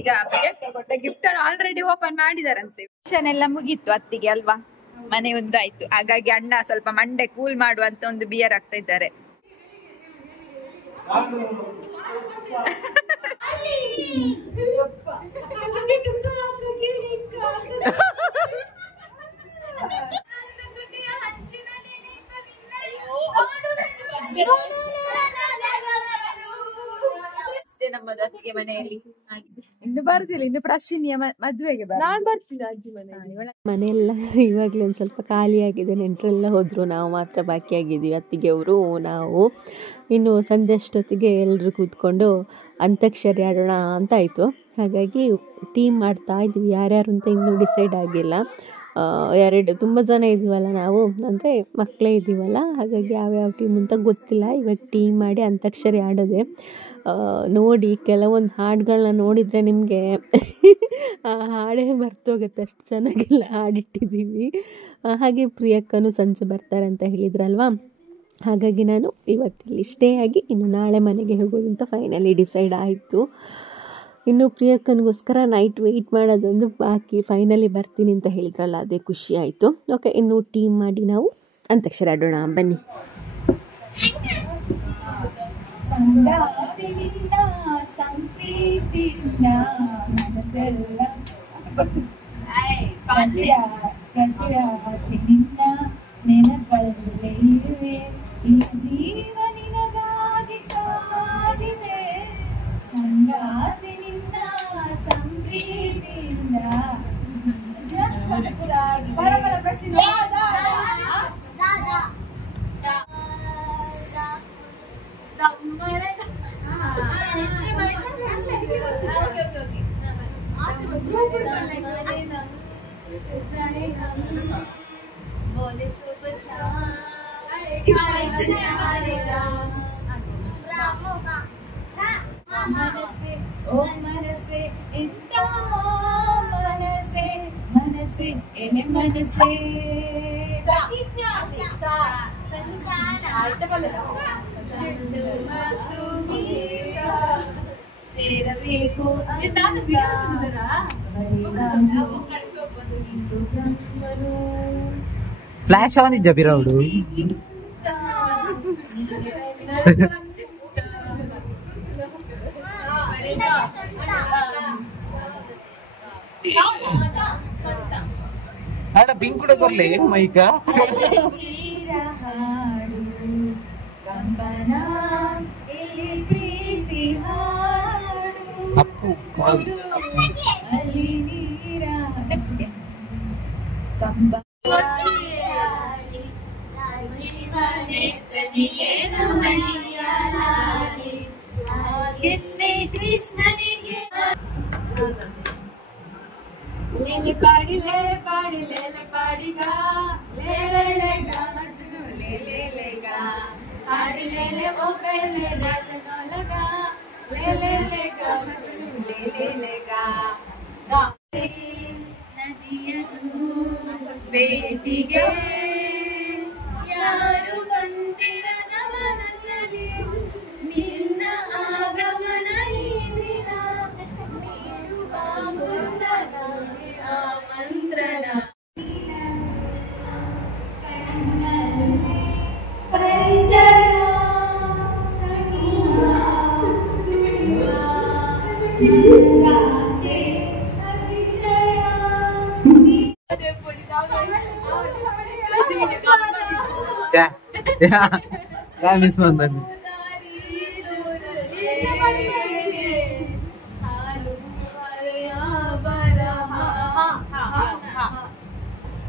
ಈಗ ಕೊಟ್ಟ ಗಿಫ್ಟ್ ಅನ್ನು ಆಲ್ರೆಡಿ ಓಪನ್ ಮಾಡಿದಾರಂತೆ. ಫಂಕ್ಷನ್ ಎಲ್ಲ ಮುಗೀತು ಅತ್ತಿಗೆ ಅಲ್ವಾ, ಮನೆ ಒಂದಾಯ್ತು. ಹಾಗಾಗಿ ಅಣ್ಣ ಸ್ವಲ್ಪ ಮಂಡೆ ಕೂಲ್ ಮಾಡುವಂತ ಒಂದು ಬಿಯರ್ ಆಗ್ತಾ ಇದ್ದಾರೆ. ನಮ್ಮದು ಅತ್ತಿಗೆ ಮನೆಯಲ್ಲಿ ಇನ್ನು ಬರುದಿಲ್ಲ, ಇನ್ನು ಪ್ರಶ್ನಿಯ ಮದ್ವೆಗೆ ನಾನ್ ಬರ್ತೀನಿ ಅಜ್ಜಿ ಮನೆಯೆಲ್ಲ ಇವಾಗಲೇ ಒಂದು ಸ್ವಲ್ಪ ಖಾಲಿಯಾಗಿದೆ. ನೆಂಟರೆಲ್ಲ ಹೋದ್ರು, ನಾವು ಮಾತ್ರ ಬಾಕಿಯಾಗಿದ್ದೀವಿ. ಅತ್ತಿಗೆಯವರು ನಾವು ಇನ್ನು ಸಂಜೆ ಅಷ್ಟೊತ್ತಿಗೆ ಎಲ್ಲರೂ ಕೂತ್ಕೊಂಡು ಅಂತ್ಯಾಕ್ಷರಿ ಆಡೋಣ ಅಂತ ಆಯಿತು. ಹಾಗಾಗಿ ಟೀಮ್ ಮಾಡ್ತಾ ಇದ್ವಿ. ಯಾರ್ಯಾರು ಅಂತ ಇನ್ನೂ ಡಿಸೈಡ್ ಆಗಿಲ್ಲ. ತುಂಬ ಜನ ಇದ್ದೀವಲ್ಲ ನಾವು, ಅಂದರೆ ಮಕ್ಕಳೇ ಇದ್ದೀವಲ್ಲ, ಹಾಗಾಗಿ ಯಾವ್ಯಾವ ಟೀಮ್ ಅಂತ ಗೊತ್ತಿಲ್ಲ. ಇವಾಗ ಟೀಮ್ ಮಾಡಿ ಅಂತ್ಯಾಕ್ಷರಿ ಆಡೋದೆ. ನೋಡಿ ಕೆಲವೊಂದು ಹಾಡುಗಳನ್ನ ನೋಡಿದರೆ ನಿಮಗೆ ಆ ಹಾಡೇ ಮರ್ತೋಗುತ್ತೆ, ಅಷ್ಟು ಚೆನ್ನಾಗೆಲ್ಲ ಹಾಡಿಟ್ಟಿದ್ದೀವಿ. ಹಾಗೆ ಪ್ರಿಯಕ್ಕನೂ ಸಂಜೆ ಬರ್ತಾರೆ ಅಂತ ಹೇಳಿದ್ರಲ್ವ, ಹಾಗಾಗಿ ನಾನು ಇವತ್ತಿಲ್ಲಿ ಸ್ಟೇ ಆಗಿ ಇನ್ನು ನಾಳೆ ಮನೆಗೆ ಹೋಗೋದು ಅಂತ ಫೈನಲಿ ಡಿಸೈಡ್ ಆಯಿತು. ಇನ್ನು ಪ್ರಿಯಕ್ಕನಿಗೋಸ್ಕರ ನೈಟ್ ವೆಯ್ಟ್ ಮಾಡೋದೊಂದು ಬಾಕಿ. ಫೈನಲಿ ಬರ್ತೀನಿ ಅಂತ ಹೇಳಿದ್ರಲ್ಲ, ಅದೇ ಖುಷಿ ಆಯಿತು. ಓಕೆ, ಇನ್ನು ಟೀಮ್ ಮಾಡಿ ನಾವು ಅಂತ್ಯಾಕ್ಷರಿ ಆಡೋಣ ಬನ್ನಿ. ಸಂಗಾತಿನಿಂದ ಸಂಪ್ರೀತಿಯಿಂದ ಮನಸ್ಸೆಲ್ಲ ಪ್ರತಿರಾತ್ರಿನಿಂದ ನೆನಪಲ್ಲೇ ಇರುವೆ, ಈ ಜೀವ ನಿನಗಾಗಿ ಕಾದಿದೆ. ಸಂಗಾತಿನಿಂದ ಸಂಪ್ರೀತಿಯಿಂದ ಮನಸ್ಸೆ ಓ ಮನಸ್ಸೆ ಇಂಥ ಮನಸ್ಸೆ ಮನಸ್ಸೆ ಎಲೆ ಮನಸ್ಸೆ ಸೇರಬೇಕು. ಫ್ಲಾಶ್ ಆನ್ ಇದ್ದ ಬಿರೌಡು ಆಡ ಪಿಂಕ್ ಕೂಡ ಬರ್ಲಿ ಮೈಕ ಅಪ್ಪು ಕೃಷ್ಣನಿಗೆ ಲೇಲೆ ಪಾಡಿ ಲೇಲೆ ಪಾಡಿ ಲೇಲೆ ಪಾಡಿಗಾ ಲೇಲೆ ಲೇಗಾ ಮಜ್ನು ಲೇಲೆ ಲೇಗಾ ಪಾಡಿ ಲೇಲೆ ಓ ಬೇಲೆ ರಾಜನೋ ಲಗಾ ಲೇಲೆ ಲೇಗಾ ಮಜ್ನು ಲೇಲೆ ಲೇಗಾ ನದಿಯನು ಬೇಟಿಗೆ ಯಾರು ಬಂದಿರದ ಮನಸ್ಸಲ್ಲಿ ನಿನ್ನ ಆಗಮನ ಈ ದಿನ ನೀಡುವ ಮುಂದಕ್ಕೆ ಆಮಂತ್ರಣ ಪರಿಚಯ ಆಶೆ ಸತಿಶಯ ಮಿಸ್ ಬಂದ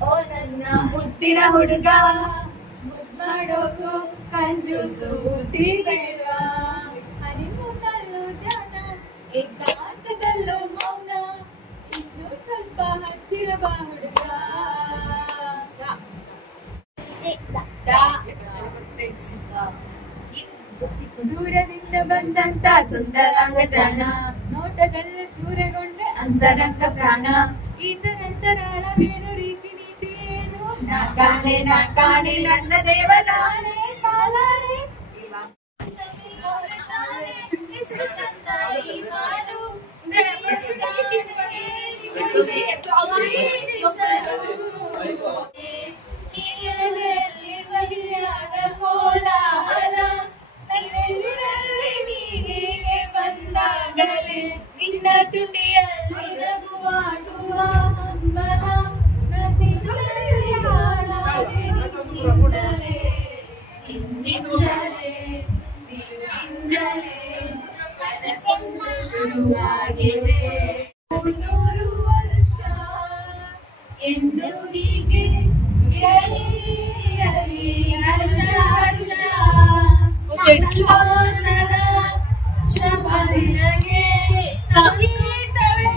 ಓ ನನ್ನ ಹುಟ್ಟಿನ ಹುಡುಗ ಮಾಡೋದು ಕಂಜೂಸು ಹುಟ್ಟಿದೇಳ ಹನಿಮೂನಲ್ಲೂ ಧ್ಯಾನ ಏಕಾಂತದಲ್ಲೂ ಮೌನ ಇನ್ನೂ ಸ್ವಲ್ಪ ಹತ್ತಿರ ಬಾ ಹುಡುಗ ದೂರದಿಂದ ಬಂದಂತ ಸುಂದರಾಂಗ ಜಾಣ ನೋಟದಲ್ಲಿ ಸೂರ್ಯಗೊಂಡ್ರೆ ಅಂತರಂಗ ಪ್ರಾಣ ಇದರಂತರಾಳ ಬೇರು ರೀತಿ ನೀತಿ ಏನು ನಾ ಕಾಣೆ ನನ್ನ ದೇವದಾಣೆ ಕಾಲಾಣೆ ಎಷ್ಟು ಚಂದ ಈ ಮಾಡು ಸಹಿಯಾದ ಕೋಲಾಹಲ ನೀರಿಗೆ ಬಂದಾಗಲೇ ನಿನ್ನ ತುಟಿಯಲ್ಲಿ ನಗುವಾಡುವ ಹಂಬಲ ನದಿಗಳಲ್ಲಿ ಹಾಡಾದೆ ನಿನ್ನಿಂದಲೇ ನಿನ್ನಿಂದಲೇ ಕನಸೆಲ್ಲ ಶುರುವಾಗಿದೆ 100 ವರ್ಷ ಎಂದು ಹೀಗೆ ಇರಲಿ ಹರ್ಷ ಹರ್ಷ ಸಂತೋಷದ ಶುಭ ದಿನಕ್ಕೆ ಸಂಗೀತವೇ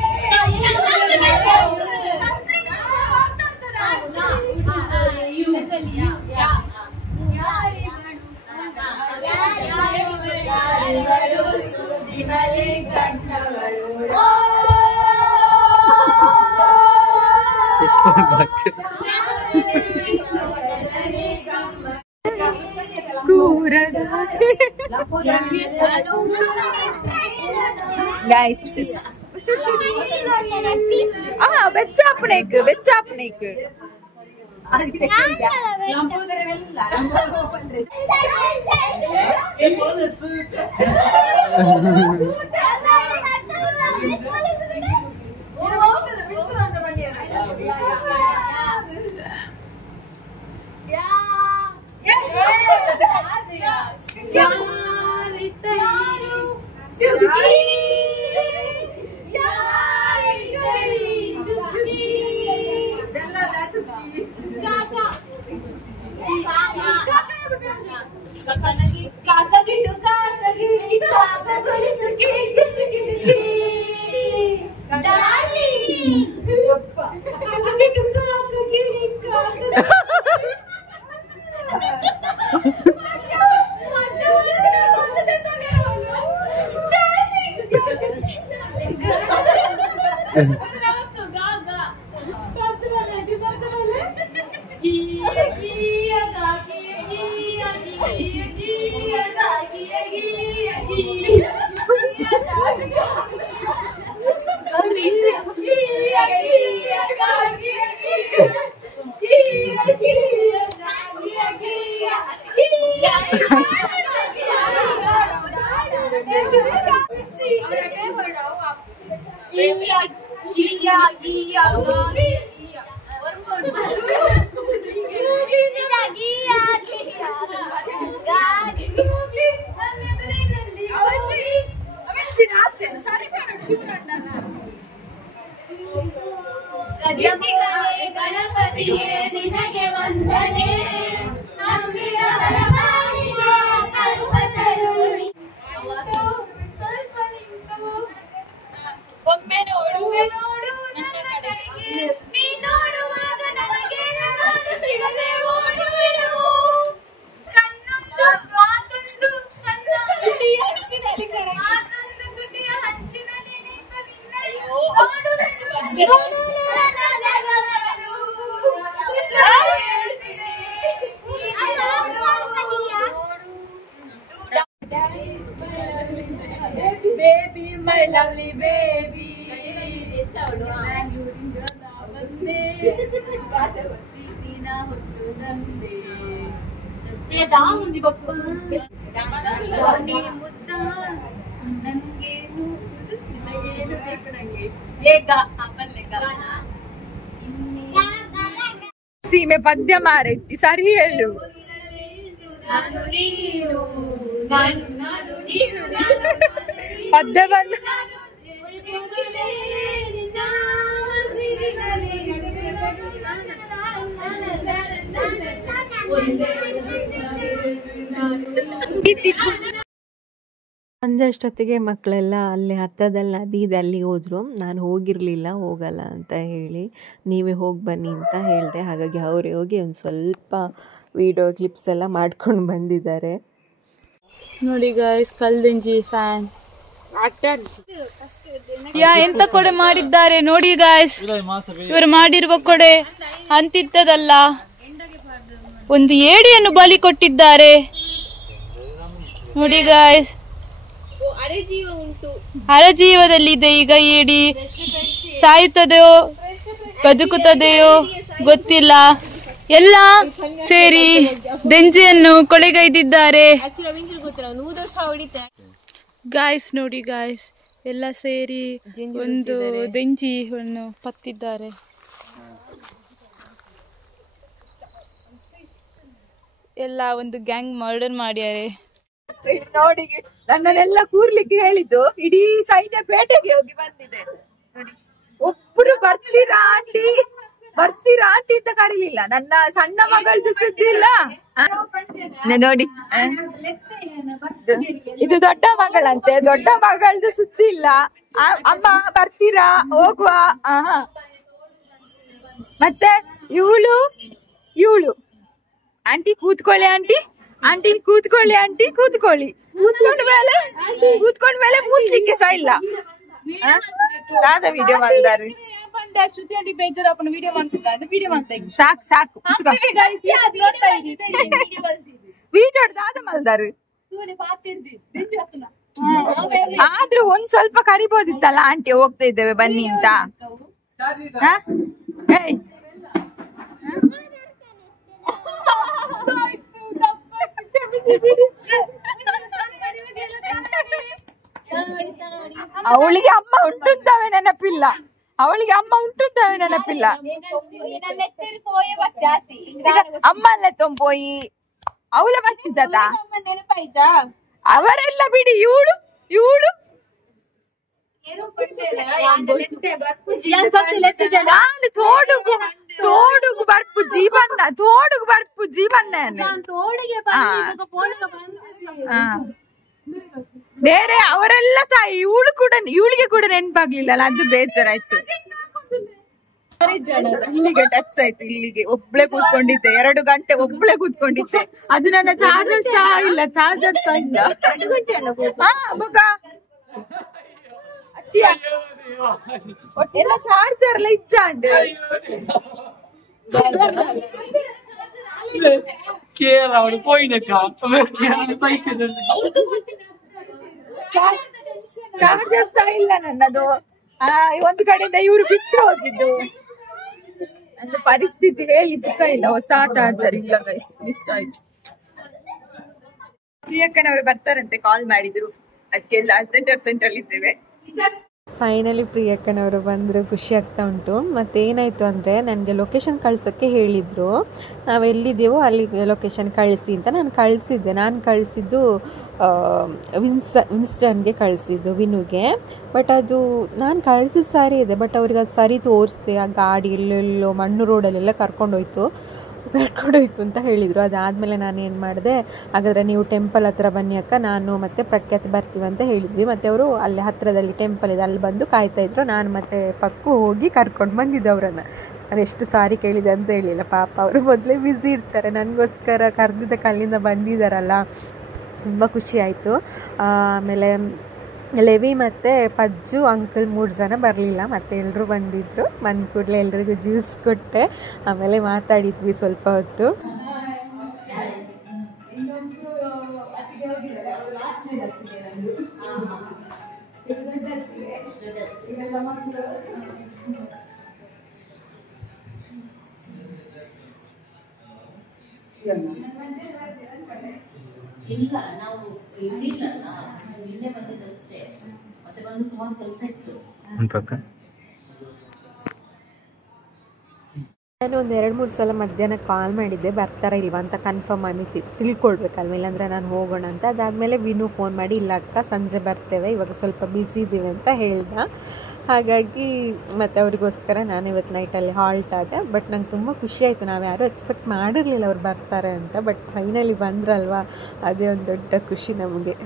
ಯಾರಿಗಳು ಸೂಜಿ ಮಲೆ ಗಂಟಗಳು Guys, just വെച്ചാപ്പണേക്ക് ಗಣಪತಿಯೇ ನಿನಗೆ ವಂದನೆ ನಂಬಿದವರ ಬಾಳಿಗೆ ಕಲ್ಪತರುಣಿ ಸ್ವಲ್ಪ ನಿಂತು ಒಮ್ಮೆ ನೋಡು ನನ್ನ ಕಡೆಗೆ ನೀ ನೋಡುವಾಗ ನನಗೆ ನಾನು ಸಿಗದೆ ಓಡುವೆನು ಕಣ್ಣೊಂದು ಮಾತೊಂದು ಕಣ್ಣ ತುಟಿಯ ಹಂಚಿನಲ್ಲಿ ಕರೆ ಮಾತೊಂದು ತುಟಿಯ ಹಂಚಿನಲ್ಲಿ ನಿಂತು ನಿನ್ನನ್ನು ನೋಡುವೆನು baby my lovely baby ಮುಂದಿ ಬಪ್ಪ ಮುದ್ದ ನನಗೇನು ನಿನಗೇನು ಬೇಕು ನಂಗೆ ಲೇಗ ಲೇಗ ಸೀಮೆ ಪದ್ಯ ಮಾರೈತಿ ಸರಿ ಹೇಳು ನಾನು ನೀನು ನಾನು ನಾನು ನೀನು ಪದ್ಯ ಬಂದ ಸಂಜೆ ಅಷ್ಟೊತ್ತಿಗೆ ಮಕ್ಕಳೆಲ್ಲ ಅಲ್ಲಿ ಹತ್ತದಲ್ಲಿ ನದಿ ಇದೆ, ಅಲ್ಲಿ ಹೋದರು. ನಾನು ಹೋಗಿರಲಿಲ್ಲ, ಹೋಗಲ್ಲ ಅಂತ ಹೇಳಿ ನೀವೇ ಹೋಗಿ ಬನ್ನಿ ಅಂತ ಹೇಳಿದೆ. ಹಾಗಾಗಿ ಅವರೇ ಹೋಗಿ ಒಂದು ಸ್ವಲ್ಪ ವಿಡಿಯೋ ಕ್ಲಿಪ್ಸ್ ಎಲ್ಲ ಮಾಡ್ಕೊಂಡು ಬಂದಿದ್ದಾರೆ. ನೋಡಿ ಗಾಯ್ಸ್, ಕಲ್ದಂಜಿ ಫ್ಯಾನ್ ಎಂತ ಕೊಡೆ ಮಾಡಿದ್ದಾರೆ ನೋಡಿ ಗಾಯ್ಸ್. ಇವರು ಮಾಡಿರುವ ಕೊಡೆ ಅಂತಿತ್ತದಲ್ಲ, ಒಂದು ಏಡಿಯನ್ನು ಬಲಿ ಕೊಟ್ಟಿದ್ದಾರೆ ನೋಡಿ ಗಾಯ್ಸ್. ಅರೆಜೀವದಲ್ಲಿದೆ ಈಗ ಏಡಿ. ಸಾಯುತ್ತದೆಯೋ ಬದುಕುತ್ತದೆಯೋ ಗೊತ್ತಿಲ್ಲ. ಎಲ್ಲ ಸೇರಿ ದಂಜಿಯನ್ನು ಕೊಳೆಗೈದಿದ್ದಾರೆ. ಗಾಯ್ಸ್ ನೋಡಿ ಗಾಯ್ಸ್, ಎಲ್ಲ ಸೇರಿ ಒಂದು ದಂಜಿಯನ್ನು ಪತ್ತಿದ್ದಾರೆ. ಎಲ್ಲ ಒಂದು ಗ್ಯಾಂಗ್ ಮರ್ಡರ್ ಮಾಡ್ಯಾರೆ. ನೋಡಿ, ನನ್ನನ್ನೆಲ್ಲ ಕೂರ್ಲಿಕ್ಕೆ ಹೇಳಿದ್ದು ಇಡೀ ಸೈನ್ಯ ಪೇಟೆಗೆ ಹೋಗಿ ಬಂದಿದೆ. ನೋಡಿ, ಒಬ್ರು ಬರ್ತೀರಾ ಆಂಟಿ ಅಂತ ಕರೀಲಿಲ್ಲ. ನನ್ನ ಸಣ್ಣ ಮಗಳದ್ದು ಸುದ್ದಿ ಇಲ್ಲ. ನೋಡಿ, ಇದು ದೊಡ್ಡ ಮಗಳಂತೆ, ದೊಡ್ಡ ಮಗಳದ್ದು ಸುದ್ದಿ ಇಲ್ಲ. ಅಮ್ಮ ಬರ್ತೀರಾ, ಹೋಗುವ. ಮತ್ತೆ ಇವಳು ಆಂಟಿ ಕೂತ್ಕೊಳ್ಳಿ, ಆಂಟಿ ಕೂತ್ಕೊಳ್ಳಿ. ಕೂತ್ಕೊಂಡ ಮೇಲೆ ಮೂಸ್ಲಿಕ್ಕೆ ಸಹ ಇಲ್ಲ. ವಿಡಿಯೋ ಮಾಡಿದಾರೆ. ಸಾಕು ವಿಡಿಯೋ ಮಲ್ದಾರು. ಆದ್ರೂ ಒಂದ್ ಸ್ವಲ್ಪ ಕರಿಬೋದಿತ್ತಲ್ಲ ಆಂಟಿ, ಹೋಗ್ತಾ ಇದ್ದೇವೆ ಬನ್ನಿ ಅಂತ. ಅವಳಿಗೆ ಅಮ್ಮ ಉಂಟುತ್ತವೆ ನೆನಪಿಲ್ಲ. ಅಮ್ಮಲ್ಲ ತೊಂಪೋಯಿ ಅವಳ ಬಂದಿದ್ದ ಅವರೆಲ್ಲ ಬಿಡಿ. ಇವಳು ತೋಡುಗು ಬರ್ಪು ಜೀವನ ಬೇರೆ ಅವರೆಲ್ಲ ಸಹ ಇವಳಿಗೆ ಕೂಡ ನೆನಪಾಗ್ಲಿಲ್ಲ. ಅದು ಬೇಜಾರಾಯ್ತು. ಇಲ್ಲಿಗೆ ಟಚ್ ಆಯ್ತು. ಇಲ್ಲಿಗೆ ಒಬ್ಳೆ ಕೂತ್ಕೊಂಡಿದ್ದೆ, 2 ಗಂಟೆ ಒಬ್ಳೆ ಕೂತ್ಕೊಂಡಿದ್ದೆ. ಅದು ನನ್ನ ಚಾರ್ಜರ್ ಸಹ ಇಲ್ಲ. ಎಲ್ಲ ಚಾರ್ಜರ್ ಎಲ್ಲ ಇಚ್ಚಾಂಡ್ ಚಾರ್ಜರ್ ಸಹ ಇಲ್ಲ ನನ್ನದು. ಒಂದು ಕಡೆಯಿಂದ ಇವ್ರು ಬಿಟ್ಟು ಹೋಗಿದ್ದು. ನನ್ನ ಪರಿಸ್ಥಿತಿ ಹೇಳಿ ಸುಖ ಇಲ್ಲ. ಹೊಸ ಚಾರ್ಜರ್ ಇಲ್ಲ ಗೈಸ್, ಮಿಸ್ ಆಯ್ತು. ಪ್ರಿಯಕ್ಕನವರು ಬರ್ತಾರಂತೆ, ಕಾಲ್ ಮಾಡಿದ್ರು. ಅದಕ್ಕೆಲ್ಲ ಅರ್ಜೆಂಟ್ ಅಲ್ಲಿ ಇದ್ದೇವೆ. ಫೈನಲಿ ಪ್ರಿಯಕ್ಕನವರು ಬಂದರು, ಖುಷಿ ಆಗ್ತಾ ಉಂಟು. ಮತ್ತೇನಾಯಿತು ಅಂದರೆ ನನಗೆ ಲೊಕೇಶನ್ ಕಳ್ಸೋಕ್ಕೆ ಹೇಳಿದರು. ನಾವು ಎಲ್ಲಿದ್ದೀವೋ ಅಲ್ಲಿಗೆ ಲೊಕೇಶನ್ ಕಳಿಸಿ ಅಂತ ನಾನು ಕಳಿಸಿದ್ದು ವಿನ್ಸ್ಟನ್ಗೆ ಕಳಿಸಿದ್ದು, ವಿನುಗೆ. ಬಟ್ ಅದು ನಾನು ಕಳಿಸಿದ ಸರಿ ಇದೆ, ಬಟ್ ಅವ್ರಿಗೆ ಅದು ಸರಿ ತೋರಿಸ್ದೆ. ಆ ಗಾಡಿ ಎಲ್ಲೆಲ್ಲೋ ಮಣ್ಣು ರೋಡಲ್ಲೆಲ್ಲ ಕರ್ಕೊಂಡೋಯ್ತು ಅಂತ ಹೇಳಿದರು. ಅದಾದಮೇಲೆ ನಾನು ಏನು ಮಾಡಿದೆ, ಹಾಗಾದರೆ ನೀವು ಟೆಂಪಲ್ ಹತ್ರ ಬನ್ನಿ ಅಕ್ಕ, ನಾನು ಮತ್ತು ಪ್ರಖ್ಯಾತಿ ಬರ್ತೀವಿ ಅಂತ ಹೇಳಿದ್ವಿ. ಮತ್ತು ಅವರು ಅಲ್ಲಿ ಹತ್ತಿರದಲ್ಲಿ ಟೆಂಪಲ್ ಇದೆ, ಅಲ್ಲಿ ಬಂದು ಕಾಯ್ತಾಯಿದ್ರು. ನಾನು ಮತ್ತು ಪಕ್ಕು ಹೋಗಿ ಕರ್ಕೊಂಡು ಬಂದಿದ್ದೆ ಅವರನ್ನು. ನಾನು ಎಷ್ಟು ಸಾರಿ ಕೇಳಿದೆ ಅಂತ ಹೇಳಿಲ್ಲ, ಪಾಪ ಅವರು ಮೊದಲೇ ಬ್ಯುಸಿ ಇರ್ತಾರೆ. ನನಗೋಸ್ಕರ ಕರೆದಿದ್ದ ಕಲ್ಲಿಂದ ಬಂದಿದ್ದಾರಲ್ಲ, ತುಂಬ ಖುಷಿ ಆಯಿತು. ಆಮೇಲೆ ಲೆವಿ ಮತ್ತು ಪಜ್ಜು ಅಂಕಲ್ 3 ಜನ ಬರಲಿಲ್ಲ, ಮತ್ತು ಎಲ್ಲರೂ ಬಂದಿದ್ದರು. ಬಂದ ಕೂಡಲೇ ಎಲ್ರಿಗೂ ಜ್ಯೂಸ್ ಕೊಟ್ಟೆ. ಆಮೇಲೆ ಮಾತಾಡಿದ್ವಿ ಸ್ವಲ್ಪ ಹೊತ್ತು. ಇಲ್ಲ ನಾವು ಹೇಳಿಲ್ಲ, ನಿನ್ನೆ ಬಂದಿದ್ದಷ್ಟೇ. ಮತ್ತೆ ಬಂದು ಸುಮಾರು ಕೆಲಸ ಇತ್ತು. ನಾನು ಒಂದು 2-3 ಸಲ ಮಧ್ಯಾಹ್ನ ಕಾಲ್ ಮಾಡಿದ್ದೆ, ಬರ್ತಾರಾ ಇಲ್ವಾ ಅಂತ ಕನ್ಫರ್ಮ್ ಆಗಿ ತಿಳ್ಕೊಳ್ಬೇಕಲ್ವ, ಇಲ್ಲಾಂದರೆ ನಾನು ಹೋಗೋಣ ಅಂತ. ಅದಾದಮೇಲೆ ವಿನು ಫೋನ್ ಮಾಡಿ, ಇಲ್ಲ ಅಕ್ಕ ಸಂಜೆ ಬರ್ತೇವೆ, ಇವಾಗ ಸ್ವಲ್ಪ ಬ್ಯುಸಿ ಇದ್ದೀವಿ ಅಂತ ಹೇಳ್ದೆ. ಹಾಗಾಗಿ ಮತ್ತು ಅವರಿಗೋಸ್ಕರ ನಾನು ಇವತ್ತು ನೈಟಲ್ಲಿ ಹಾಲ್ಟ್ ಆದೆ. ಬಟ್ ನಂಗೆ ತುಂಬ ಖುಷಿ ಆಯಿತು. ನಾವು ಯಾರೂ ಎಕ್ಸ್ಪೆಕ್ಟ್ ಮಾಡಿರಲಿಲ್ಲ ಅವ್ರು ಬರ್ತಾರೆ ಅಂತ. ಬಟ್ ಫೈನಲಿ ಬಂದ್ರಲ್ವ, ಅದೇ ಒಂದು ದೊಡ್ಡ ಖುಷಿ ನಮಗೆ.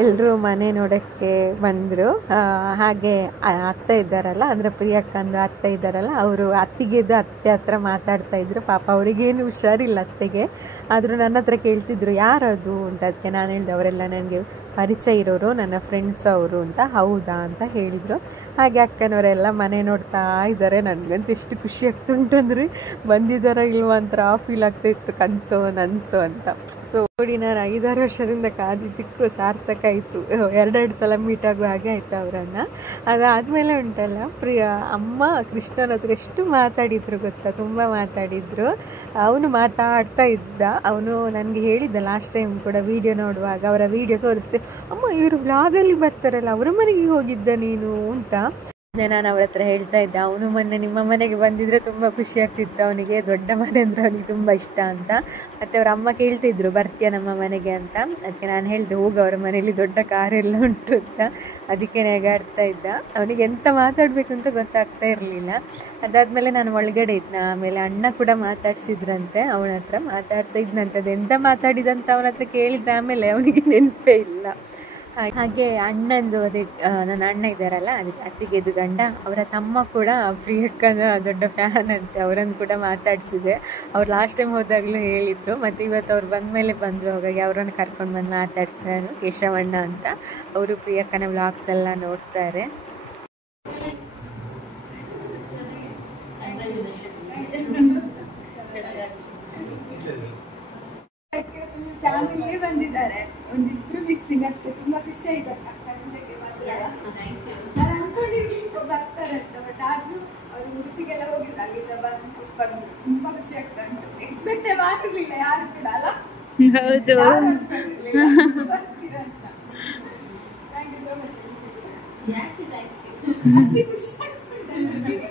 ಎಲ್ಲರೂ ಮನೆ ನೋಡೋಕ್ಕೆ ಬಂದರು. ಹಾಗೆ ಅತ್ತೆ ಇದ್ದಾರಲ್ಲ, ಅಂದರೆ ಪ್ರಿಯಕ್ಕಂದು ಅತ್ತೆ ಇದ್ದಾರಲ್ಲ, ಅವರು ಅತ್ತಿಗೆದು ಅತ್ತೆ ಹತ್ರ ಮಾತಾಡ್ತಾಯಿದ್ರು. ಪಾಪ ಅವರಿಗೇನು ಹುಷಾರಿಲ್ಲ ಅತ್ತೆಗೆ. ಆದರೂ ನನ್ನ ಹತ್ರ ಕೇಳ್ತಿದ್ರು ಯಾರದು ಅಂತ. ಅದಕ್ಕೆ ನಾನು ಹೇಳಿದೆ ಅವರೆಲ್ಲ ನನಗೆ ಪರಿಚಯ ಇರೋರು, ನನ್ನ ಫ್ರೆಂಡ್ಸ್ ಅವರು ಅಂತ. ಹೌದಾ ಅಂತ ಹೇಳಿದರು. ಹಾಗೆ ಅಕ್ಕನವರೆಲ್ಲ ಮನೆ ನೋಡ್ತಾ ಇದ್ದಾರೆ. ನನಗಂತೂ ಎಷ್ಟು ಖುಷಿ ಆಗ್ತುಂಟು ಅಂದರೆ ಬಂದಿದ್ದಾರ ಇಲ್ವಾ ಅಂತ ಫೀಲ್ ಆಗ್ತಾ ಇತ್ತು, ಕನಸು ನನಸು ಅಂತ. ಸೊ ನೋಡಿ, ನಾನು 5-6 ವರ್ಷದಿಂದ ಕಾದಿದ್ದಕ್ಕೂ ಸಾರ್ಥಕ ಆಯಿತು. 2 ಸಲ ಮೀಟ್ ಆಗೋ ಹಾಗೆ ಆಯಿತು ಅವರನ್ನು. ಅದಾದಮೇಲೆ ಉಂಟಲ್ಲ, ಅಮ್ಮ ಕೃಷ್ಣನ ಹತ್ರ ಎಷ್ಟು ಮಾತಾಡಿದ್ರು ಗೊತ್ತಾ, ತುಂಬ ಮಾತಾಡಿದರು. ಅವನು ಮಾತಾಡ್ತಾ ಇದ್ದ. ಅವನು ನನಗೆ ಹೇಳಿದ್ದ ಲಾಸ್ಟ್ ಟೈಮ್ ಕೂಡ ವೀಡಿಯೋ ನೋಡುವಾಗ, ಅವರ ವೀಡಿಯೋ ತೋರಿಸ್ದೆ, ಅಮ್ಮ ಇವರು ವ್ಲಾಗಲ್ಲಿ ಬರ್ತಾರಲ್ಲ ಅವರ ಮನೆಗೆ ಹೋಗಿದ್ದ ನೀನು ಅಂತ. ನಾನು ಅವ್ರ ಹತ್ರ ಹೇಳ್ತಾ ಇದ್ದೆ, ಅವನು ಮೊನ್ನೆ ನಿಮ್ಮ ಮನೆಗೆ ಬಂದಿದ್ರೆ ತುಂಬ ಖುಷಿ ಆಗ್ತಿತ್ತು, ಅವನಿಗೆ ದೊಡ್ಡ ಮನೆ ಅಂದರೆ ಅವನಿಗೆ ತುಂಬ ಇಷ್ಟ ಅಂತ. ಮತ್ತು ಅವ್ರ ಅಮ್ಮ ಕೇಳ್ತಿದ್ರು ಬರ್ತೀಯ ನಮ್ಮ ಮನೆಗೆ ಅಂತ. ಅದಕ್ಕೆ ನಾನು ಹೇಳಿದೆ, ಹೋಗಿ ಅವರ ಮನೆಯಲ್ಲಿ ದೊಡ್ಡ ಕಾರೆಲ್ಲ ಉಂಟು ಅಂತ. ಅದಕ್ಕೆ ನೆಗಾಡ್ತಾ ಇದ್ದ. ಅವನಿಗೆ ಎಂತ ಮಾತಾಡಬೇಕು ಅಂತ ಗೊತ್ತಾಗ್ತಾ ಇರಲಿಲ್ಲ. ಅದಾದಮೇಲೆ ನಾನು ಒಳಗಡೆ ಇದ್ನ. ಆಮೇಲೆ ಅಣ್ಣ ಕೂಡ ಮಾತಾಡ್ಸಿದ್ರಂತೆ, ಅವನ ಹತ್ರ ಮಾತಾಡ್ತಾ ಇದ್ನಂತದ್ದು. ಎಂತ ಮಾತಾಡಿದಂತ ಅವನ ಹತ್ರ ಕೇಳಿದ್ರೆ ಆಮೇಲೆ ಅವನಿಗೆ ನೆನಪೇ ಇಲ್ಲ. ಹಾಗೆ ಅಣ್ಣಂದು ಅದೇ ನನ್ನ ಅಣ್ಣ ಇದ್ದಾರಲ್ಲ, ಅದಕ್ಕೆ ಅತ್ತಿಗೆದು ಗಂಡ, ಅವರ ತಮ್ಮ ಕೂಡ ಪ್ರಿಯಕ್ಕನ ದೊಡ್ಡ ಫ್ಯಾನ್ ಅಂತೆ. ಅವರನ್ನು ಕೂಡ ಮಾತಾಡಿಸಿದೆ. ಅವ್ರು ಲಾಸ್ಟ್ ಟೈಮ್ ಹೋದಾಗಲೂ ಹೇಳಿದರು. ಮತ್ತು ಇವತ್ತು ಅವ್ರು ಬಂದಮೇಲೆ ಬಂದರು. ಹಾಗಾಗಿ ಅವರನ್ನು ಕರ್ಕೊಂಡು ಬಂದು ಮಾತಾಡಿಸ್ದೆ ನಾನು, ಕೇಶವಣ್ಣ ಅಂತ. ಅವರು ಪ್ರಿಯಕ್ಕನ ವ್ಲಾಗ್ಸ್ ಎಲ್ಲ ನೋಡ್ತಾರೆ. ಫ್ಯಾಮಿಲಿಯೇ ಬಂದಿದ್ದಾರೆ, ಒಂದಿಬ್ರು ಮಿಸ್ಸಿಂಗ್ ಅಷ್ಟೇ. ತುಂಬಾ ಖುಷಿ ಆಯ್ತು ನಾನು ಅನ್ಕೊಂಡಿರ್ಲಿಕ್ಕೆ ಬರ್ತಾರೆ ಅಂತ. ಬಟ್ ಆದ್ರೂ ಅವ್ರು ಉಡುಪಿಗೆಲ್ಲ ಹೋಗಿದ್ರು, ಅಲ್ಲಿಂದ ಬಂದು ತುಂಬಾ ಖುಷಿ ಆಗ್ತಾ ಉಂಟು. ಎಕ್ಸ್ಪೆಕ್ಟೇ ಮಾಡಿರ್ಲಿಲ್ಲ ಯಾರು ಕೂಡ ಅಲ್ಲ. ಹೌದು. ಬರ್ತೀರಾ ಅಂತ. Thank you so much. ಅಷ್ಟೇ ಖುಷಿ ಆಗ್ತದೆ.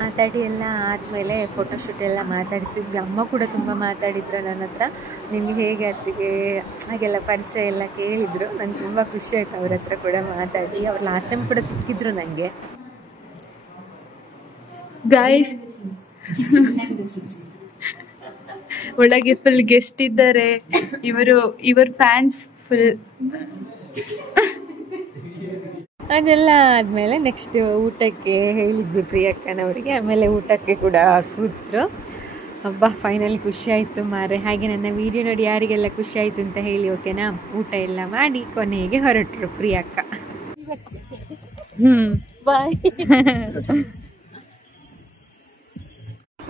ಮಾತಾಡಿ ಎಲ್ಲ ಆದಮೇಲೆ ಫೋಟೋಶೂಟ್ ಎಲ್ಲ ಮಾತಾಡಿಸಿದ್ವಿ. ಅಮ್ಮ ಕೂಡ ತುಂಬ ಮಾತಾಡಿದ್ರು ನನ್ನ ಹತ್ರ. ನಿಮಗೆ ಹೇಗೆ ಅತ್ತಿಗೆ ಹಾಗೆಲ್ಲ ಪರಿಚಯ ಎಲ್ಲ ಕೇಳಿದರು. ನಂಗೆ ತುಂಬ ಖುಷಿ ಆಯಿತು ಅವ್ರ ಹತ್ರ ಕೂಡ ಮಾತಾಡಿ. ಅವ್ರು ಲಾಸ್ಟ್ ಟೈಮ್ ಕೂಡ ಸಿಕ್ಕಿದ್ರು ನನಗೆ. ಗಾಯ್ಸ್, ಒಳಗೆ ಫುಲ್ ಗೆಸ್ಟ್ ಇದ್ದಾರೆ. ಇವರು ಫ್ಯಾನ್ಸ್ ಫುಲ್. ಅದೆಲ್ಲ ಆದಮೇಲೆ ನೆಕ್ಸ್ಟ್ ಊಟಕ್ಕೆ ಹೇಳಿದ್ವಿ ಪ್ರಿಯಕ್ಕನವರಿಗೆ. ಆಮೇಲೆ ಊಟಕ್ಕೆ ಕೂಡ ಕೂತರು. ಹಬ್ಬ ಫೈನಲಿ ಖುಷಿ ಆಯಿತು ಮಾರೆ. ಹಾಗೆ ನನ್ನ ವೀಡಿಯೋ ನೋಡಿ ಯಾರಿಗೆಲ್ಲ ಖುಷಿ ಆಯಿತು ಅಂತ ಹೇಳಿ, ಓಕೆನಾ. ಊಟ ಎಲ್ಲ ಮಾಡಿ ಕೊನೆಗೆ ಹೊರಟರು ಪ್ರಿಯಕ್ಕ. ಬಾಯ್.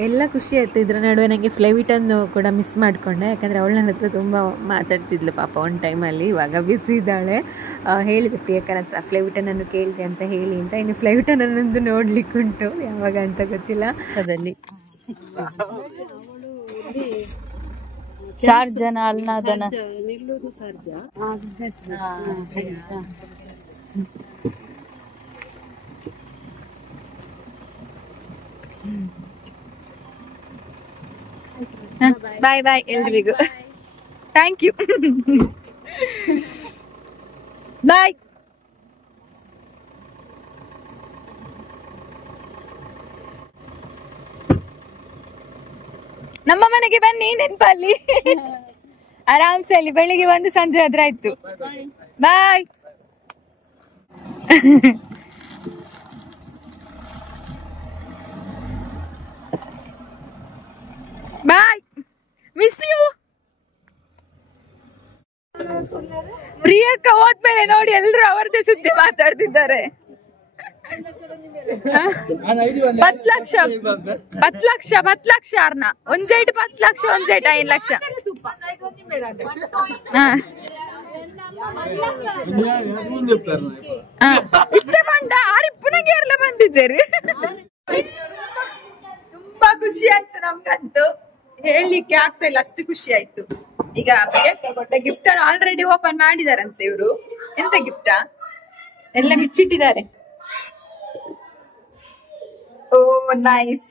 ಎಲ್ಲ ಖುಷಿ ಆಯಿತು. ಇದರ ನಡುವೆ ನನಗೆ ಫ್ಲೈವಿಟನ್ನು ಕೂಡ ಮಿಸ್ ಮಾಡಿಕೊಂಡೆ. ಯಾಕಂದರೆ ಅವಳ ನನ್ನ ಹತ್ರ ತುಂಬ ಮಾತಾಡ್ತಿದ್ಲು ಪಾಪ ಒಂದು ಟೈಮಲ್ಲಿ. ಇವಾಗ ಬಿಸಿ ಇದ್ದಾಳೆ. ಹೇಳಿದೆ ಪ್ರಿಯಕ್ಕನ ಹತ್ರ ಫ್ಲೈವಿಟನನ್ನು ಕೇಳಿದೆ ಅಂತ ಹೇಳಿ ಅಂತ. ಇನ್ನು ಫ್ಲೈವಿಟನನ್ನೊಂದು ನೋಡ್ಲಿಕ್ಕುಂಟು, ಯಾವಾಗ ಅಂತ ಗೊತ್ತಿಲ್ಲ. ಅದಲ್ಲಿ ಶಾರ್ಜನ ಅಲ್ನಾದನ ನಿಲ್ಲುವುದು ಸರ್ಜಾ. ಬಾಯ್ ಬಾಯ್ ಎಲ್ರಿಗೂ. Thank you. ಬಾಯ್. ನಮ್ಮ ಮನೆಗೆ ಬನ್ನಿ, ನೆನಪಲ್ಲಿ ಆರಾಮ್ಸೆ ಅಲ್ಲಿ ಬೆಳಿಗ್ಗೆ ಬಂದು ಸಂಜೆ ಆದ್ರೆ ಆಯ್ತು. ಬಾಯ್. ಬಾಯ್. Miss you. ಪ್ರಿಯಕ್ಕ ಹೋದ್ಮೇಲೆ ನೋಡಿ ಎಲ್ರು ಅವರದೇ ಸುದ್ದಿ ಮಾತಾಡ್ತಿದ್ದಾರೆ. 10 ಲಕ್ಷ ಅರ್ನ ಒಂಜೈಟ್ 10 ಲಕ್ಷ ಒಂಜೈಟ್ 5 ಲಕ್ಷ. ಇತ್ತೆ ಬಂಡ ಆರಿಪ್ಪುನಗೆ ಎಲ್ಲ ಬಂದಿದ್ದೇರಿ. ತುಂಬಾ ಖುಷಿ ಆಯ್ತು ನಮ್ಗಂತೂ, ಹೇಳಲಿಕ್ಕೆ ಆಗ್ತಾ ಇಲ್ಲ, ಅಷ್ಟು ಖುಷಿ ಆಯ್ತು. ಈಗ ಕೊಟ್ಟ ಗಿಫ್ಟ್ ಅನ್ನು ಆಲ್ರೆಡಿ ಓಪನ್ ಮಾಡಿದಾರಂತೆ ಇವರು. ಎಂತ ಗಿಫ್ಟ ಎಲ್ಲ ಬಿಚ್ಚಿಟ್ಟಿದ್ದಾರೆ. ಓ ನೈಸ್.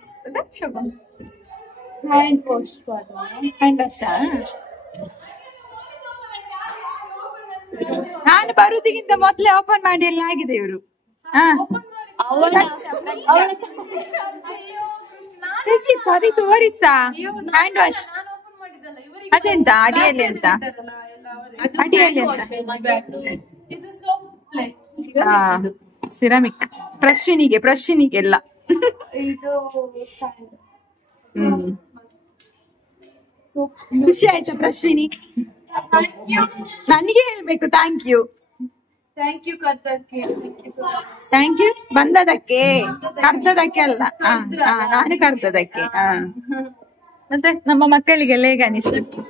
Hand wash. ನಾನು ಬರುವುದಕ್ಕಿಂತ ಮೊದಲೇ ಓಪನ್ ಮಾಡಿ ಎಲ್ಲ ಆಗಿದೆ ಇವರು. ಸರಿ ತೋರಿಸಾ ಹ್ಯಾಂಡ್ ವಾಶ್. ಅದೆಂತ ಅಡಿಯಲ್ಲಿ ಅಂತ, ಅಡಿಯಲ್ಲಿ ಅಂತ ಸಿರಾಮಿಕ್. ಪ್ರಶ್ನಿಗೆಲ್ಲ ಖುಷಿ ಆಯ್ತಾ ಪ್ರಶ್ವಿನಿ? ನನಗೆ ಹೇಳ್ಬೇಕು ಥ್ಯಾಂಕ್ ಯು ಕರ್ತಕ್ಕೆ ಥ್ಯಾಂಕ್ ಯು ಬಂದದಕ್ಕೆ ಕರ್ದದಕ್ಕೆ ಅಲ್ಲ ನಾನು ಕರ್ದದಕ್ಕೆ ಮತ್ತೆ ನಮ್ಮ ಮಕ್ಕಳಿಗೆಲ್ಲ ಹೇಗೆ ಅನಿಸ್ತು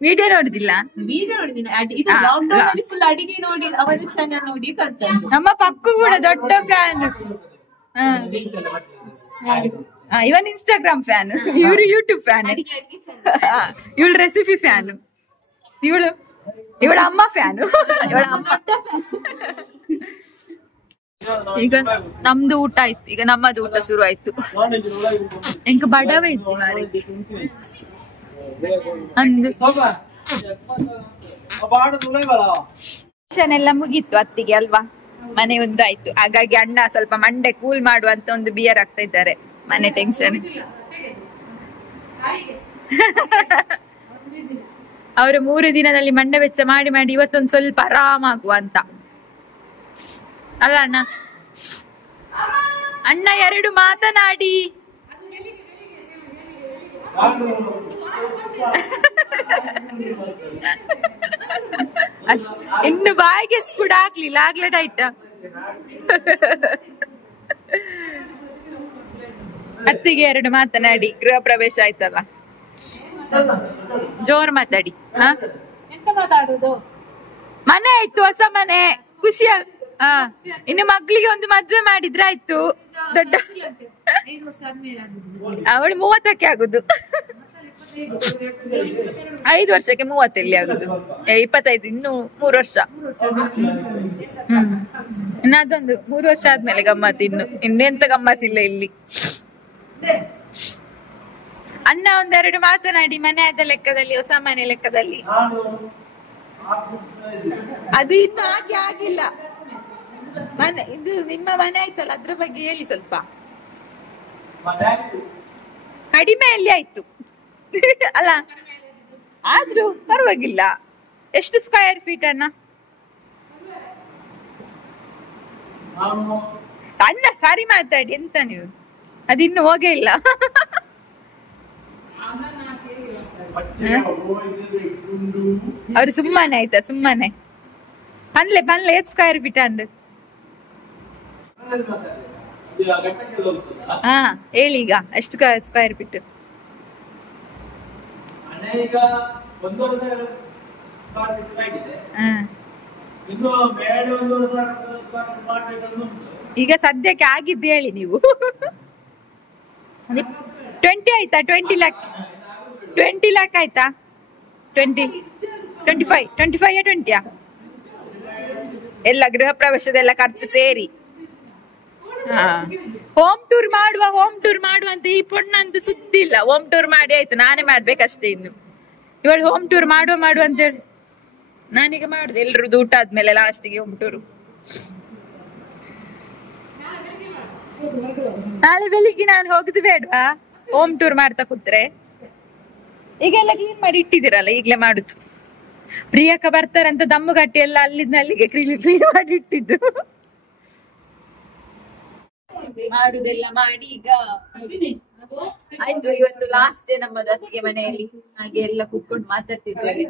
ವಿಡಿಯೋ ನೋಡುದಿಲ್ಲ ವಿಡಿಯೋ ನೋಡಿದ್ದೀನಿ ಇದು ಲಾಕ್ಡೌನ್ ಅಲ್ಲಿ ಫುಲ್ ಅಡಿಗೆ ನೋಡಿ ಅವರು ಚಾನಲ್ ನೋಡಿ ಕಲ್ತದ್ದು. ನಮ್ಮ ಪಕ್ಕು ಕೂಡ ದೊಡ್ಡ ಫ್ಯಾನ್ ಇವನ್ ಇನ್ಸ್ಟಾಗ್ರಾಮ್ ಫ್ಯಾನ್ ಇವ್ರು ಯೂಟ್ಯೂಬ್ ಫ್ಯಾನ್ ಇವಳು ರೆಸಿಪಿ ಫ್ಯಾನ್ ಇವಳ ಅಮ್ಮ ಫ್ಯಾನ್ ಇವಳ ಅಮ್ಮ ಈಗ ನಮ್ದು ಊಟ ಆಯ್ತು ಈಗ ನಮ್ಮದು ಊಟ ಶುರು ಆಯ್ತು ಎಂಕ ಬಡವ ಇತ್ತು ಮಾರೈತಿ ಎಲ್ಲ ಮುಗೀತು ಅತ್ತಿಗೆ ಅಲ್ವಾ ಮನೆ ಒಂದಾಯ್ತು ಹಾಗಾಗಿ ಅಣ್ಣ ಸ್ವಲ್ಪ ಮಂಡೆ ಕೂಲ್ ಮಾಡುವಂತ ಒಂದು ಬಿಯರ್ ಆಗ್ತಾ ಇದ್ದಾರೆ ಮನೆ ಟೆನ್ಷನ್ ಅವರು 3 ದಿನದಲ್ಲಿ ಮಂಡೆ ವೆಚ್ಚ ಮಾಡಿ ಮಾಡಿ ಇವತ್ತೊಂದು ಸ್ವಲ್ಪ ಆರಾಮಾಗುವ ಅಂತ ಅಲ್ಲ ಅಣ್ಣ ಅಣ್ಣ 2 ಮಾತನಾಡಿ ಇನ್ನು ಬಾಯಿಗೆ ಕೂಡ ಆಗ್ಲಿಲ್ಲ ಆಗ್ಲೇ ಡೈಟ್ ಅತ್ತಿಗೆ 2 ಮಾತನಾಡಿ ಗೃಹ ಪ್ರವೇಶ ಆಯ್ತಲ್ಲ ಜೋರ್ ಮಾತಾಡಿ ಎಂತ ಮಾತಾಡುದು ಮನೆ ಆಯ್ತು ಹೊಸ ಮನೆ ಖುಷಿ ಇನ್ನು ಮಗ್ಳಿಗೆ ಒಂದು ಮದ್ವೆ ಮಾಡಿದ್ರೆ ಆಯ್ತು ದೊಡ್ಡ 5 ವರ್ಷ ಆದ್ಮೇಲೆ ಅವಳು 30ಕ್ಕೆ ಆಗುದು 5 ವರ್ಷಕ್ಕೆ 30 ಎಲ್ಲಿ ಆಗುದು 25 ಇನ್ನು 3 ವರ್ಷ ಇನ್ನು ಅದೊಂದು 3 ವರ್ಷ ಆದ್ಮೇಲೆ ಗಮ್ಮತ್ ಇನ್ನೆಂತ ಗಮ್ಮತ್ತಿಲ್ಲ ಇಲ್ಲಿ ಅಣ್ಣ 1-2 ಮಾತನಾಡಿ ಮನೆ ಆದ ಲೆಕ್ಕದಲ್ಲಿ ಹೊಸ ಮನೆ ಲೆಕ್ಕದಲ್ಲಿ ಅದು ಇನ್ನು ಹಾಗೆ ಆಗಿಲ್ಲ ಮನೆ ಇದು ನಿಮ್ಮ ಮನೆ ಆಯ್ತಲ್ಲ ಅದ್ರ ಬಗ್ಗೆ ಹೇಳಿ ಸ್ವಲ್ಪ ಕಡಿಮೆಯಲ್ಲಿ ಆಯ್ತು ಅಲ್ಲ ಆದ್ರೂ ಪರವಾಗಿಲ್ಲ ಎಷ್ಟು ಸ್ಕ್ವೇರ್ ಫೀಟ್ ಅಣ್ಣ ಅಣ್ಣ ಸಾರಿ ಮಾತಾಡಿ ಎಂತ ನೀವು ಅದಿನ್ನು ಹೋಗೇ ಇಲ್ಲ ಅವ್ರು ಸುಮ್ಮನೆ ಆಯ್ತಾ ಸುಮ್ಮನೆ ಪನ್ಲೆ ಎತ್ ಸ್ಕ್ವೇರ್ ಫೀಟ್ ಅಂಡ್ ಹೇಳಿ ಈಗ ಎಷ್ಟು ಸ್ಕ್ವೇರ್ ಫೀಟ್ ಈಗ ಸದ್ಯಕ್ಕೆ ಆಗಿದ್ದು ಹೇಳಿ ನೀವು 20 ಆಯ್ತಾ 20 ಲ್ಯಾಕ್ 20 ಲ್ಯಾಕ್ ಆಯ್ತಾ 25 ಎಲ್ಲ ಗೃಹ ಪ್ರವೇಶದೆಲ್ಲ ಖರ್ಚು ಸೇರಿ ಹೋಮ್ ಟೂರ್ ಮಾಡುವ ಅಂತ ಈ ಪೊಣ್ಣಂತೂ ಸುದ್ದಿಲ್ಲ ಹೋಮ್ ಟೂರ್ ಮಾಡಿ ಆಯ್ತು ನಾನೇ ಮಾಡ್ಬೇಕಷ್ಟೇ ಇನ್ನು ಇವಳು ಹೋಮ್ ಟೂರ್ ಮಾಡುವ ಅಂತ ಹೇಳಿ ನಾನೀಗ ಮಾಡುದು ಎಲ್ರದ್ದು ಊಟ ಆದ್ಮೇಲೆ ಲಾಸ್ಟಿಗೆ ಹೋಮ್ ಟೂರ್ ನಾಳೆ ಬೆಳಿಗ್ಗೆ ನಾನು ಹೋಗುದು ಬೇಡವಾ ಹೋಮ್ ಟೂರ್ ಮಾಡ್ತಾ ಕೂತ್ರೆ ಈಗೆಲ್ಲ ಕ್ಲೀನ್ ಮಾಡಿ ಇಟ್ಟಿದ್ದೀರಲ್ಲ ಈಗ್ಲೇ ಮಾಡುದು ಪ್ರಿಯಕ್ಕ ಬರ್ತಾರಂತ ದಮ್ಮುಗಟ್ಟಿ ಎಲ್ಲ ಅಲ್ಲಿಂದ ಅಲ್ಲಿಗೆ ಕ್ಲೀನ್ ಮಾಡಿ ಇಟ್ಟಿದ್ದು ಮಾಡುದೆಲ್ಲ ಮಾಡಿ ಈಗ ಆಯ್ತು ಇವತ್ತು ಲಾಸ್ಟ್ ಡೇ ನಮ್ಮದು ಅತ್ತಿಗೆ ಮನೆಯಲ್ಲಿ ಹಾಗೆ ಎಲ್ಲ ಕೂತ್ಕೊಂಡು ಮಾತಾಡ್ತಿದ್ವಿ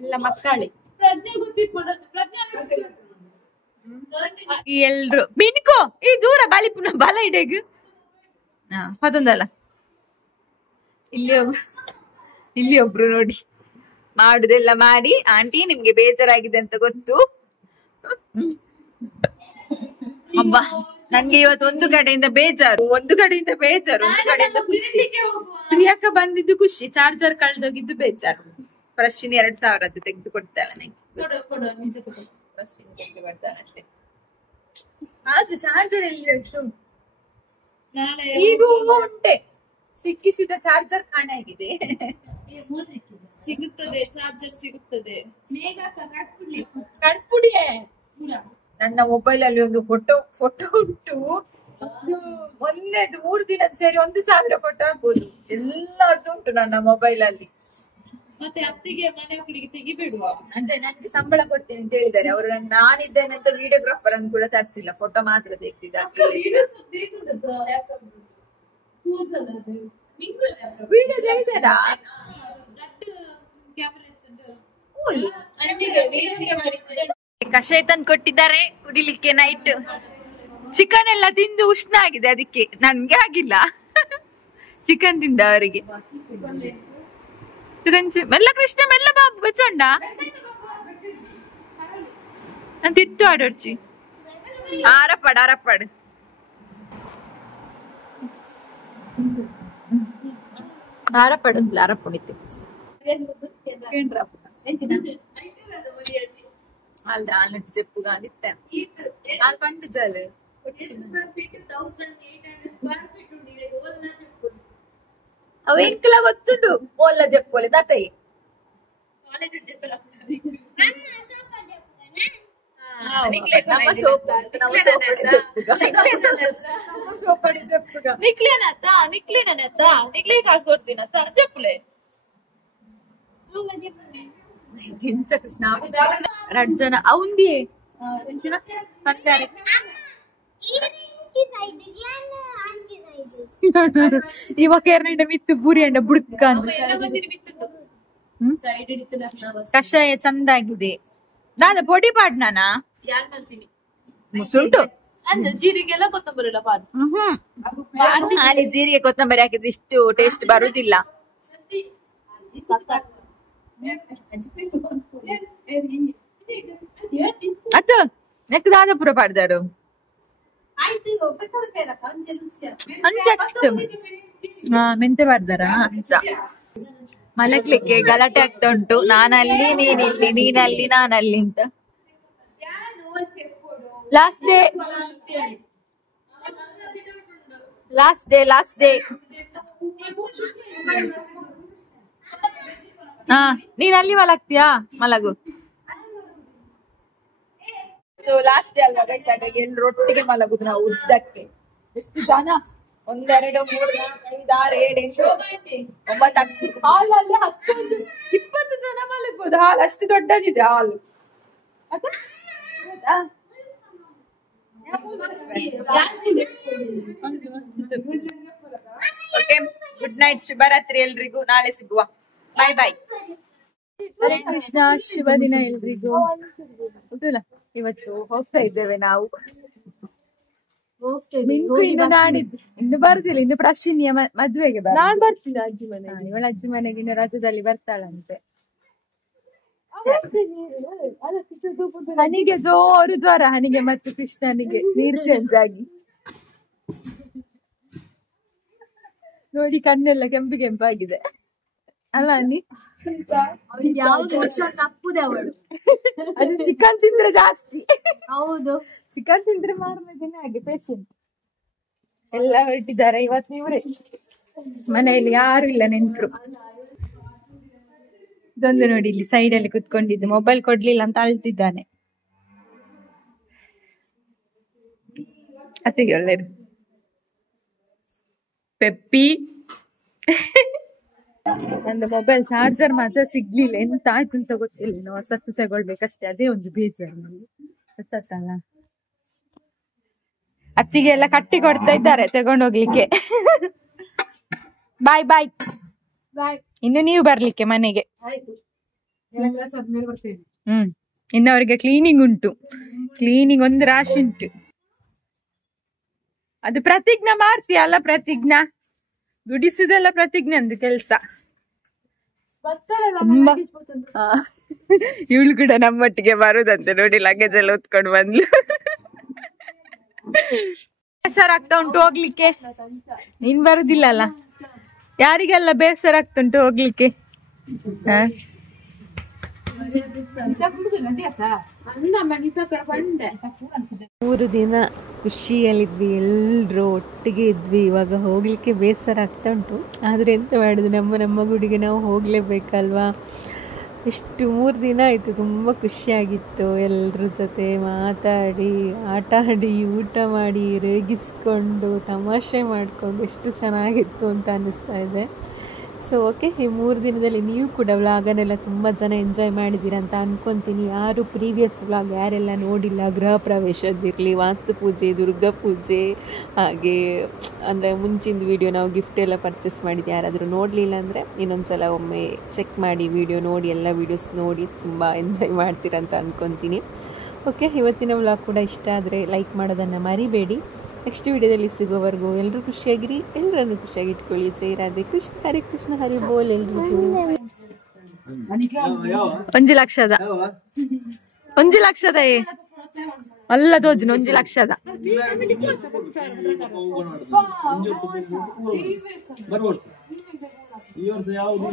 ಎಲ್ಲ ಮಕ್ಕಳೇ ಎಲ್ರು ಬಿನ್ಕೋ ಈ ದೂರ ಬಾಲಿಪುನ ಬಲ ಇಡೇಗು ಅದೊಂದಲ್ಲ ಇಲ್ಲಿ ಒಬ್ರು ನೋಡಿ ಮಾಡುದೆಲ್ಲ ಮಾಡಿ ಆಂಟಿ ನಿಮ್ಗೆ ಬೇಜಾರಾಗಿದೆ ಅಂತ ಗೊತ್ತು ಅಬ್ಬಾ ನನ್ಗೆ ಇವತ್ತು ಒಂದು ಕಡೆಯಿಂದ ಬೇಜಾರು ಒಂದು ಕಡೆಯಿಂದ ಖುಷಿ ಪ್ರಿಯಕ್ಕ ಬಂದಿದ್ದು ಖುಷಿ ಚಾರ್ಜರ್ ಕಳ್ದೋಗಿದ್ದು ಬೇಜಾರು ಪ್ರಶ್ನೆ 2000 ತೆಗೆದು ಕೊಡ್ತಾಳೆ ಕೊಡ್ತಾಳಂತೆ ಆದ್ರೆ ಚಾರ್ಜರ್ ಎಲ್ಲಿ ಉಂಟು ಈಗೂ ಉಂಟೆ ಸಿಕ್ಕಿಸಿದ ಚಾರ್ಜರ್ ಕಾಣಾಗಿದೆ ಸಿಗುತ್ತದೆ ಚಾರ್ಜರ್ ಸಿಗುತ್ತದೆ ಕಣ್ಪುಡಿಯೇ ನನ್ನ ಮೊಬೈಲ್ ಅಲ್ಲಿ ಒಂದು ಫೋಟೋ ಉಂಟು ಮೊನ್ನೆದು 3 ದಿನದ ಸೇರಿ 1000 ಫೋಟೋ ಆಗ್ಬೋದು ಎಲ್ಲರದ್ದು ಉಂಟು ನನ್ನ ಮೊಬೈಲ್ ಅಲ್ಲಿ ಮತ್ತೆ ಅತ್ತಿಗೆ ಮನೆ ಮಕ್ಕಳಿಗೆ ತೆಗಿಬೇಡುವ ಅಂದ್ರೆ ನನ್ಗೆ ಸಂಬಳ ಕೊಡ್ತೀನಿ ಅಂತ ಹೇಳಿದ್ದಾರೆ ಅವರು ನಾನಿದ್ದೇನೆ ಅಂತ ವಿಡಿಯೋಗ್ರಾಫರ್ ಅನ್ನು ಕೂಡ ತರಿಸಿಲ್ಲ ಫೋಟೋ ಮಾತ್ರ ತೆಗ್ದಿದ್ದಾರೆ ವಿಡಿಯೋ ತೆಗಿದಾರಾ ಕಷಾಯ ತಂದು ಕೊಟ್ಟಿದ್ದಾರೆ ಕುಡಿಲಿಕ್ಕೆ ನೈಟ್. ಚಿಕನ್ ಎಲ್ಲ ತಿಂದು ಉಷ್ಣ ಆಗಿದೆ, ಅದಕ್ಕೆ ನನ್ಗೆ ಆಗಿಲ್ಲ. ಚಿಕನ್ ತಿಂದ ಅವರಿಗೆ. ಮೆಲ್ಲ ಕೃಷ್ಣ ಮೆಲ್ಲ ಬಾಬು ಬೆಚ್ಚೊಂಡ ಅಂತ ಇತ್ತು ಆಡೋಡ್ಚಿ. ಅರಪಡ್ ಅರಪಡ್ ಅರಪಡ್ ಉಂಟ್ಲ ಅರಪುಡಿತ್ತು ಅಲ್ಲ ಅಲ್ಲಟ್ಟು చెప్పుగా నిత్తే ఆల్ పండు చాలు అవి ఇంకలా ಗೊತ್ತುಂಟು ಓಲ್ಲ చెప్పుకోలే తాతయ్య ನಮ್ಮ సోపడి చెప్పుగా నిక్లేనత్త నిక్లేనత్త నిక్లే కాసు కొడుతున్నత్త చెప్పులే గించ కృష్ణ రడ్జన అవుంది ಇವಕೇರ್ನಂಡ ಮಿತ್ತು ಬೂರಿ ಅಂಡ ಬುಡ್ಕ ಕಷಾಯ ಚಂದಾಗಿದೆ. ದಾದ ಪೊಡಿ ಪಾಡ್ನಾನ ಮುಸುಂಟು ಜೀರಿಗೆಲ್ಲ ಕೊತ್ತಂಬರಿ ಎಲ್ಲ ಪಾಡು. ಅಲ್ಲಿ ಜೀರಿಗೆ ಕೊತ್ತಂಬರಿ ಹಾಕಿದ್ರೆ ಇಷ್ಟು ಟೇಸ್ಟ್ ಬರುದಿಲ್ಲ. ಅತ್ತ ನೆಕ್ ದಾದ ಪುರ ಪಾಡ್ದಾರು ಮೆಂತೆ ಪಾಡ್ದಾರ ಅಂಚ ಮಲಗ್ಲಿಕ್ಕೆ ಗಲಾಟೆ ಆಗ್ತಾ ಉಂಟು. ನಾನಲ್ಲಿ ನೀನಿಲ್ಲಿ ನೀನಲ್ಲಿ ನಾನಲ್ಲಿ ಅಂತ. Last day last day last day. ಹಾ ನೀನ್ ಅಲ್ಲಿ ಮಲಗ್ತೀಯಾ? ಮಲಗು. ಲಾಸ್ಟ್ ಡೇ ಅಲ್ವಾ ಗೈಸ್, ಹಾಗಾಗಿ ಎಲ್ಲರೂ ಒಟ್ಟಿಗೆ ಮಲಗುದು ನಾವು ಉದ್ದಕ್ಕೆ. ಎಷ್ಟು ಜನ? 1 2 3 4 5 6 7 8 9 10 ಹಾಲ್ ಅಲ್ಲಿ 10 20 ಜನ ಮಲಗಬಹುದು. ಹಾಲ್ ಅಷ್ಟು ದೊಡ್ಡದಿದೆ ಹಾಲ್. ಓಕೆ, ಗುಡ್ ನೈಟ್, ಶುಭರಾತ್ರಿ ಎಲ್ರಿಗೂ. ನಾಳೆ ಸಿಗುವ. ಬಾಯ್ ಬಾಯ್. ಹರೇ ಕೃಷ್ಣ, ಶುಭ ದಿನ ಎಲ್ರಿಗೂ. ಇವತ್ತು ಹೋಗ್ತಾ ಇದ್ದೇವೆ ನಾವು. ಇನ್ನು ನಾಡಿದ್ದು ಇನ್ನು ಬರ್ತಿಲ್ಲ. ಇನ್ನು ಪ್ರಶ್ವಿನಿಯ ಮದ್ವೆಗೆ ನಾನ್ ಬರ್ತೀನಿ ಅಜ್ಜಿ ಮನೆ. ಇವಳ ಅಜ್ಜಿ ಮನೆಗೆ ಇನ್ನು ರಜದಲ್ಲಿ ಬರ್ತಾಳಂತೆ. ಹನಿಗೆ ಜೋರು ಜ್ವರ, ಹನಿಗೆ ಮತ್ತು ಕೃಷ್ಣನಿಗೆ ನೀರು ಚೇಂಜ್ ಆಗಿ ನೋಡಿ ಕಣ್ಣೆಲ್ಲ ಕೆಂಪು ಕೆಂಪಾಗಿದೆ ಅಲ್ಲ ಹನಿ? ತಪ್ಪುದೆ ಅವಳು. ಅದು ಚಿಕನ್ ತಿಂದ್ರೆ ಜಾಸ್ತಿ. ಹೌದು, ಚಿಕನ್ ತಿಂದ್ರೆ ಮಾರನೇ ದಿನ ಹಾಗೆ ಪೇಷಂಟ್ ಎಲ್ಲ ಹೊರಟಿದ್ದಾರೆ. ಇವತ್ತು ಇವರೇ ಮನೆಯಲ್ಲಿ ಯಾರು ಇಲ್ಲ, ನೆಂಟ್ರು. ಇದೊಂದು ನೋಡಿ, ಇಲ್ಲಿ ಸೈಡ್ ಅಲ್ಲಿ ಕುತ್ಕೊಂಡಿದ್ದು, ಮೊಬೈಲ್ ಕೊಡ್ಲಿಲ್ಲ ಅಂತ ಅಳ್ತಿದ್ದಾನೆ. ಅತ್ತಿಗೆ ಒಳ್ಳೆಯದು ಪೆಪ್ಪಿ. ನಂದು ಮೊಬೈಲ್ ಚಾರ್ಜರ್ ಮಾತ್ರ ಸಿಗ್ಲಿಲ್ಲ. ಎಂತ ಆಯ್ತು ಅಂತ ಗೊತ್ತಿಲ್ಲ. ನಾವು ಹೊಸತ್ತು ತಗೊಳ್ಬೇಕಷ್ಟೇ, ಅದೇ ಒಂದು ಬೇಜಾರು ನಮ್ಗೆ. ಹೊಸತ್ತಲ್ಲ. ಅತ್ತಿಗೆ ಎಲ್ಲ ಕಟ್ಟಿ ಕೊಡ್ತಾ ಇದ್ದಾರೆ ತಗೊಂಡೋಗ್ಲಿಕ್ಕೆ. ಬಾಯ್ ಬಾಯ್. ಇನ್ನು ನೀವು ಬರ್ಲಿಕ್ಕೆ ಮನೆಗೆ. ಇನ್ನು ಅವರಿಗೆ ಕ್ಲೀನಿಂಗ್ ಉಂಟು. ಕ್ಲೀನಿಂಗ್ ಒಂದು ರಾಶಿ ಉಂಟು. ಅದು ಪ್ರತಿಜ್ಞಾ ಮಾಡ್ತೀಯ ಅಲ್ಲ? ಪ್ರತಿಜ್ಞಾ ಗುಡಿಸುದೆಲ್ಲ ಪ್ರತಿಜ್ಞೆ ಅಂದು ಕೆಲ್ಸ. ಇವಳು ಕೂಡ ನಮ್ಮೊಟ್ಟಿಗೆ ಬರುದಂತೆ ನೋಡಿ. ಲಗೇಜ್ ಎಲ್ಲ ಹೊತ್ಕೊಂಡು ಬಂದ್ಲು. ಬೇಸರ ಆಗ್ತಾ ಉಂಟು ಹೋಗ್ಲಿಕ್ಕೆ. ನೀನ್ ಬರುದಿಲ್ಲ ಅಲ್ಲ? ಯಾರಿಗೆಲ್ಲ ಬೇಸರ ಆಗ್ತಾ ಉಂಟು ಹೋಗ್ಲಿಕ್ಕೆ? 3 ದಿನ ಖುಷಿಯಲ್ಲಿದ್ವಿ, ಎಲ್ಲರೂ ಒಟ್ಟಿಗೆ ಇದ್ವಿ. ಇವಾಗ ಹೋಗ್ಲಿಕ್ಕೆ ಬೇಸರ ಆಗ್ತಾ ಉಂಟು. ಆದರೆ ಎಂತ ಮಾಡೋದು, ನಮ್ಮ ಗುಡಿಗೆ ನಾವು ಹೋಗಲೇಬೇಕಲ್ವಾ. ಎಷ್ಟು 3 ದಿನ ಆಯಿತು. ತುಂಬ ಖುಷಿಯಾಗಿತ್ತು. ಎಲ್ಲರ ಜೊತೆ ಮಾತಾಡಿ, ಆಟ ಆಡಿ, ಊಟ ಮಾಡಿ, ರೇಗಿಸ್ಕೊಂಡು, ತಮಾಷೆ ಮಾಡಿಕೊಂಡು ಎಷ್ಟು ಚೆನ್ನಾಗಿತ್ತು ಅಂತ ಅನ್ನಿಸ್ತಾ ಇದೆ. ಸೊ ಓಕೆ, ಈ 3 ದಿನದಲ್ಲಿ ನೀವು ಕೂಡ ವ್ಲಾಗನ್ನೆಲ್ಲ ತುಂಬ ಜನ ಎಂಜಾಯ್ ಮಾಡಿದ್ದೀರಾ ಅಂತ ಅಂದ್ಕೊತೀನಿ. ಯಾರು ಪ್ರೀವಿಯಸ್ ವ್ಲಾಗ್ ಯಾರೆಲ್ಲ ನೋಡಿಲ್ಲ, ಗೃಹ ಪ್ರವೇಶದಿರಲಿ, ವಾಸ್ತು ಪೂಜೆ, ದುರ್ಗಾ ಪೂಜೆ, ಹಾಗೆ ಅಂದರೆ ಮುಂಚಿನ ವೀಡಿಯೋ ನಾವು ಗಿಫ್ಟ್ ಎಲ್ಲ ಪರ್ಚೇಸ್ ಮಾಡಿದ್ದು ಯಾರಾದರೂ ನೋಡಲಿಲ್ಲ ಅಂದರೆ ಇನ್ನೊಂದು ಸಲ ಒಮ್ಮೆ ಚೆಕ್ ಮಾಡಿ ವಿಡಿಯೋ ನೋಡಿ, ಎಲ್ಲ ವೀಡಿಯೋಸ್ ನೋಡಿ ತುಂಬ ಎಂಜಾಯ್ ಮಾಡ್ತೀರಾ ಅಂತ ಅಂದ್ಕೊತೀನಿ. ಓಕೆ, ಇವತ್ತಿನ ವ್ಲಾಗ್ ಕೂಡ ಇಷ್ಟ ಆದರೆ ಲೈಕ್ ಮಾಡೋದನ್ನು ಮರಿಬೇಡಿ. ನೆಕ್ಸ್ಟ್ ವಿಡಿಯೋದಲ್ಲಿ ಸಿಗೋವರೆಗೂ ಎಲ್ಲರೂ ಖುಷಿಯಾಗಿರಿ, ಎಲ್ಲರನ್ನು ಖುಷಿಯಾಗಿ ಇಟ್ಕೊಳ್ಳಿ. ಜೈ ರಾಧೆ ಕೃಷ್ಣ, ಹರೇ ಕೃಷ್ಣ, ಹರಿ ಬೋಲ್. ಎಲ್ರಿಗೂ 1 ಲಕ್ಷದ ಅಲ್ಲ ದೋಜ್ನ 1 ಲಕ್ಷದ ಈ ವರ್ಷ ಯಾವುದು